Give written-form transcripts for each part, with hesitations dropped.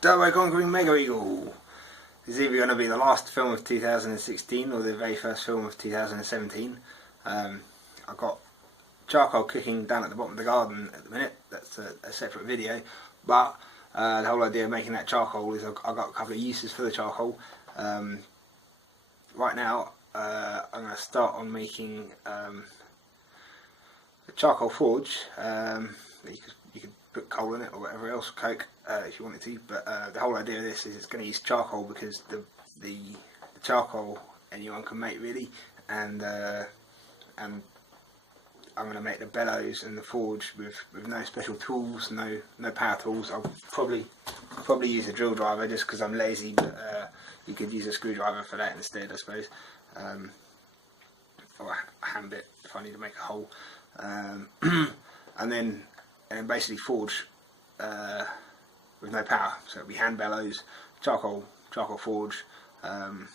Turbo Conquering Mega Eagle. This is either going to be the last film of 2016 or the very first film of 2017. I've got charcoal cooking down at the bottom of the garden at the minute. That's a separate video, but the whole idea of making that charcoal is I've got a couple of uses for the charcoal. Right now I'm going to start on making a charcoal forge. You could put coal in it or whatever else, coke, if you wanted to, but the whole idea of this is it's going to use charcoal because the charcoal anyone can make really, and I'm going to make the bellows and the forge with no special tools, no power tools. I'll probably use a drill driver just because I'm lazy, but you could use a screwdriver for that instead, I suppose, or a hand bit if I need to make a hole, and then basically forge with no power. So it'll be hand bellows, charcoal forge, and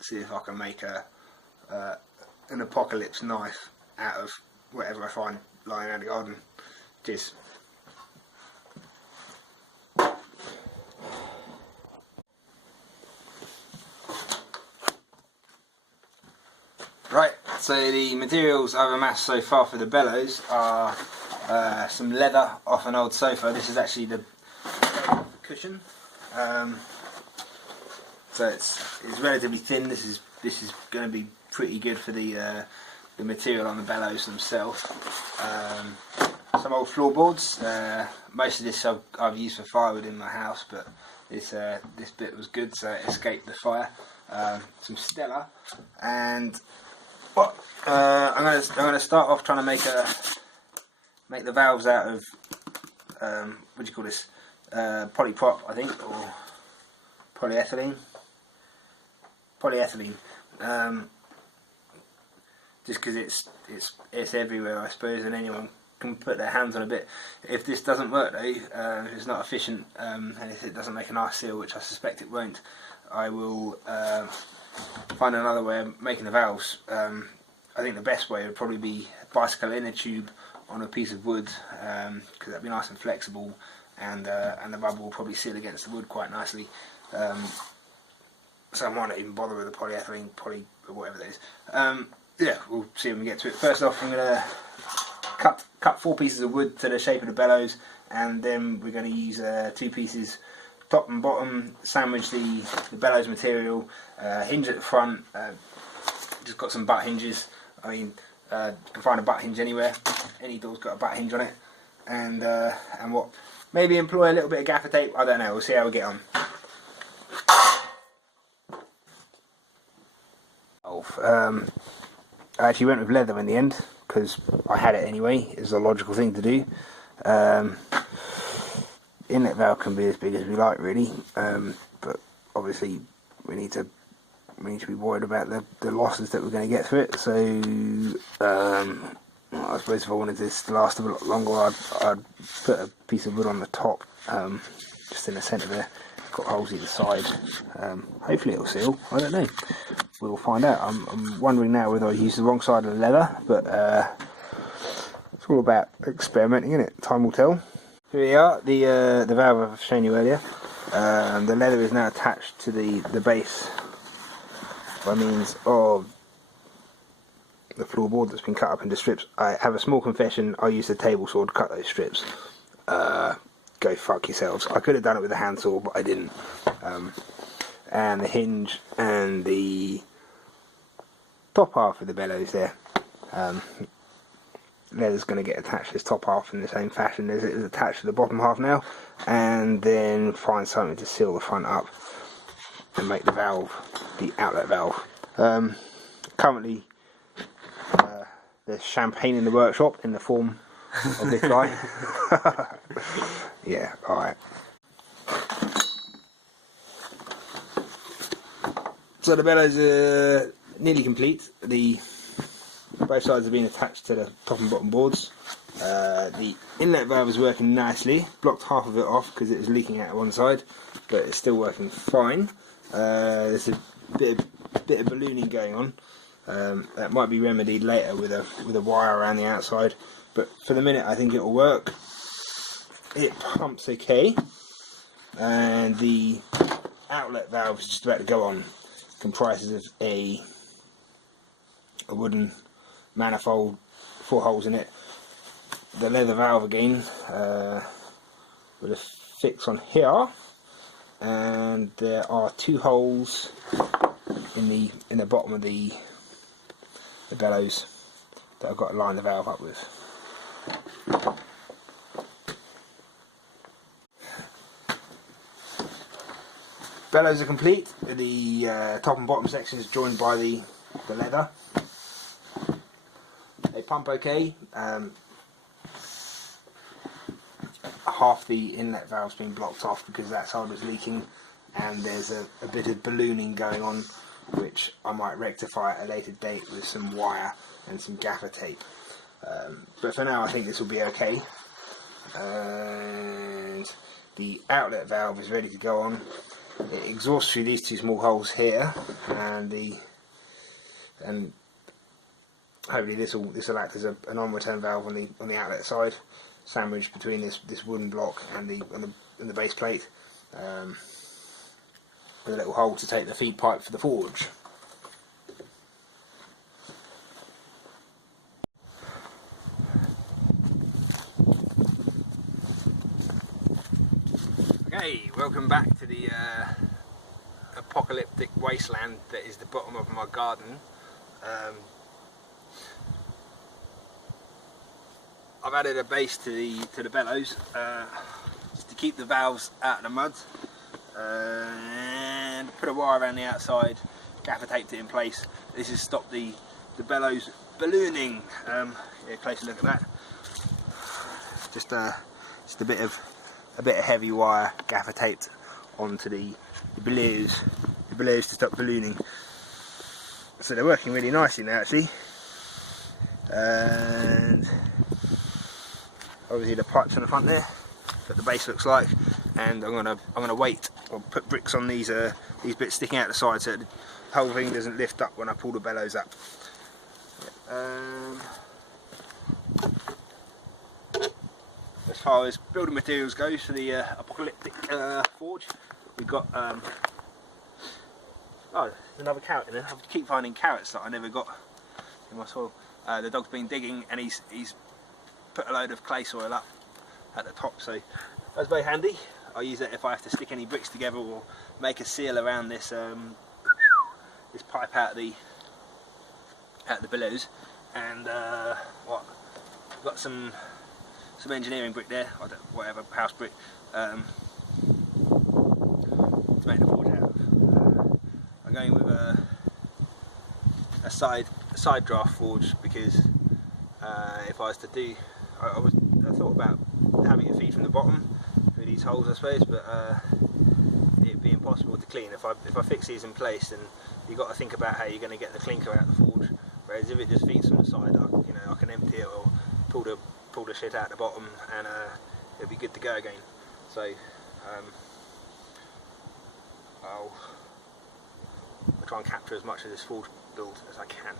see if I can make an apocalypse knife out of whatever I find lying around the garden. Cheers. Right, so the materials I've amassed so far for the bellows are some leather off an old sofa. This is actually the cushion, so it's relatively thin. This is going to be pretty good for the material on the bellows themselves. Some old floorboards. Most of this I've used for firewood in my house, but this bit was good, so it escaped the fire. Some Stella, and what I'm going to start off trying to make the valves out of what do you call this? Polyprop, I think, or polyethylene. Just because it's everywhere, I suppose, and anyone can put their hands on a bit. If this doesn't work though, if it's not efficient, and if it doesn't make a nice seal, which I suspect it won't, I will find another way of making the valves. I think the best way would probably be a bicycle inner tube on a piece of wood, because that'd be nice and flexible, and the rubber will probably seal against the wood quite nicely. So I might not even bother with the polyethylene, or whatever that is. Yeah, we'll see when we get to it. First off, I'm going to cut 4 pieces of wood to the shape of the bellows, and then we're going to use 2 pieces top and bottom, sandwich the bellows material, hinge at the front. Just got some butt hinges. I mean, you can find a butt hinge anywhere. Any door's got a butt hinge on it, and what? Maybe employ a little bit of gaffer tape. I don't know. We'll see how we get on. I actually went with leather in the end because I had it anyway. It's a logical thing to do. Inlet valve can be as big as we like, really, but obviously we need to be worried about the losses that we're going to get through it. So I suppose if I wanted this to last a lot longer, I'd put a piece of wood on the top, just in the centre there. Got holes either side. Hopefully it'll seal. I don't know. We'll find out. I'm wondering now whether I used the wrong side of the leather, but it's all about experimenting, isn't it? Time will tell. Here we are. The valve I've shown you earlier. The leather is now attached to the base by means of the floorboard that's been cut up into strips. I have a small confession. I used a table saw to cut those strips. Go fuck yourselves. I could have done it with a handsaw, but I didn't. And the hinge and the top half of the bellows there, leather's going to get attached to this top half in the same fashion as it is attached to the bottom half now, and then find something to seal the front up and make the valve, the outlet valve. Currently there's champagne in the workshop in the form of this guy. Yeah, alright. So the bellows are nearly complete. Both sides have been attached to the top and bottom boards. The inlet valve is working nicely. Blocked half of it off because it was leaking out of one side, but it's still working fine. There's a bit of ballooning going on. That might be remedied later with a wire around the outside, but for the minute I think it will work. it pumps okay, and the outlet valve is just about to go on. Comprises of a wooden manifold, 4 holes in it. The leather valve again, with a fix on here, and there are 2 holes in the bottom of the bellows that I've got to line the valve up with. Bellows are complete. The top and bottom section is joined by the leather. They pump okay. Half the inlet valve's been blocked off because that side was leaking, and there's a bit of ballooning going on, which I might rectify at a later date with some wire and some gaffer tape. But for now I think this will be okay. And the outlet valve is ready to go on. It exhausts through these 2 small holes here, and hopefully this will act as an on-return valve on the outlet side, sandwiched between this wooden block and the base plate, with a little hole to take the feed pipe for the forge. Okay, welcome back to the apocalyptic wasteland that is the bottom of my garden. I've added a base to the bellows just to keep the valves out of the mud, and put a wire around the outside, gaffer taped it in place. This has stopped the bellows ballooning. Yeah, closer look at that. Just a bit of heavy wire gaffer taped onto the bellows to stop ballooning. So they're working really nicely now actually, and obviously the pipes on the front there, what the base looks like, and I'm gonna wait or put bricks on these bits sticking out the side so the whole thing doesn't lift up when I pull the bellows up. As far as building materials goes for the apocalyptic forge, we've got oh, there's another carrot in there. I keep finding carrots that I never got in my soil. The dog's been digging and he's put a load of clay soil up at the top, so that's very handy. I'll use that if I have to stick any bricks together or make a seal around this this pipe out the bellows. And what? I've got some engineering brick there, or whatever, house brick, to make the forge out of. I'm going with a side draft forge because if I was to do, I thought about having it feed from the bottom through these holes, I suppose, but it'd be impossible to clean. If I fix these in place, then you've got to think about how you're going to get the clinker out of the forge. Whereas if it just feeds from the side, I can empty it or pull the shit out the bottom, and it'll be good to go again. So I'll try and capture as much of this forge build as I can.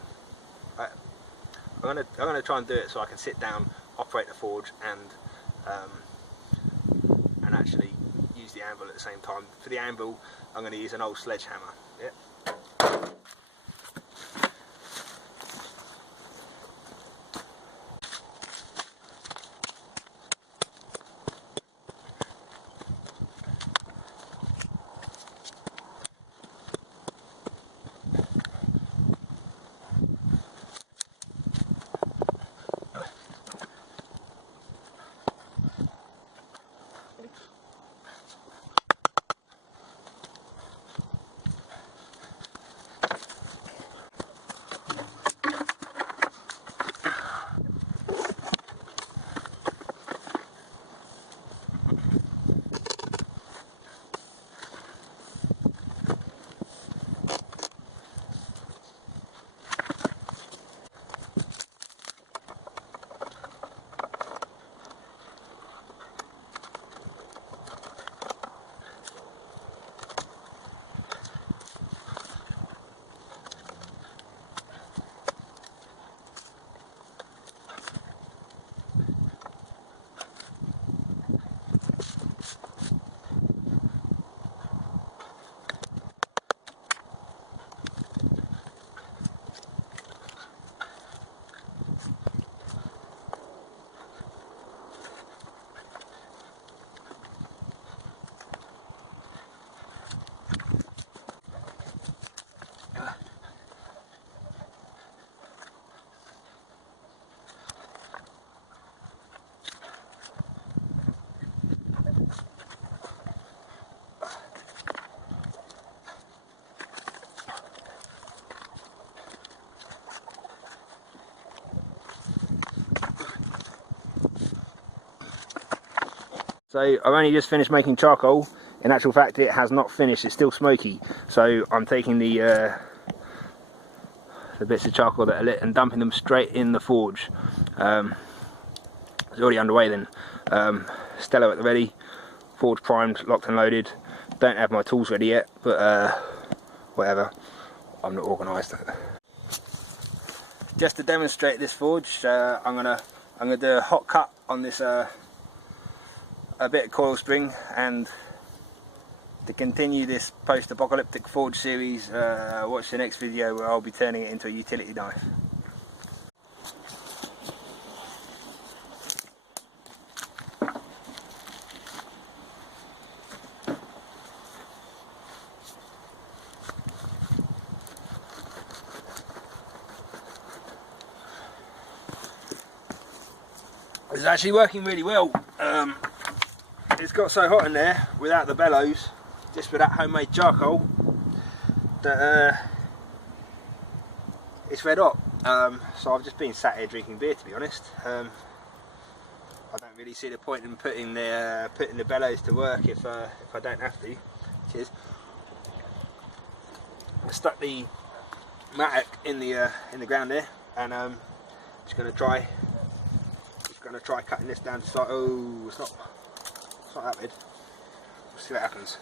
I'm gonna try and do it so I can sit down, operate the forge, and actually use the anvil at the same time. For the anvil, I'm going to use an old sledgehammer. Yep. So I've only just finished making charcoal. In actual fact, it has not finished, it's still smoky. So I'm taking the bits of charcoal that are lit and dumping them straight in the forge. It's already underway then. Stello at the ready, forge primed, locked and loaded. Don't have my tools ready yet, but whatever, I'm not organised. Just to demonstrate this forge, I'm gonna do a hot cut on this a bit of coil spring, and to continue this post-apocalyptic forge series, watch the next video where I'll be turning it into a utility knife. It's actually working really well. It's got so hot in there without the bellows, just with that homemade charcoal, that it's red hot. So I've just been sat here drinking beer, to be honest. I don't really see the point in putting the bellows to work if I don't have to. Cheers. I stuck the mattock in the ground there, and just gonna try cutting this down to start. Oh, it's not that bad. We'll see what happens.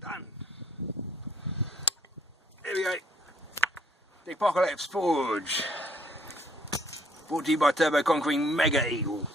Done. Here we go. The Apocalypse Forge. Brought to you by Turbo Conquering Mega Eagle.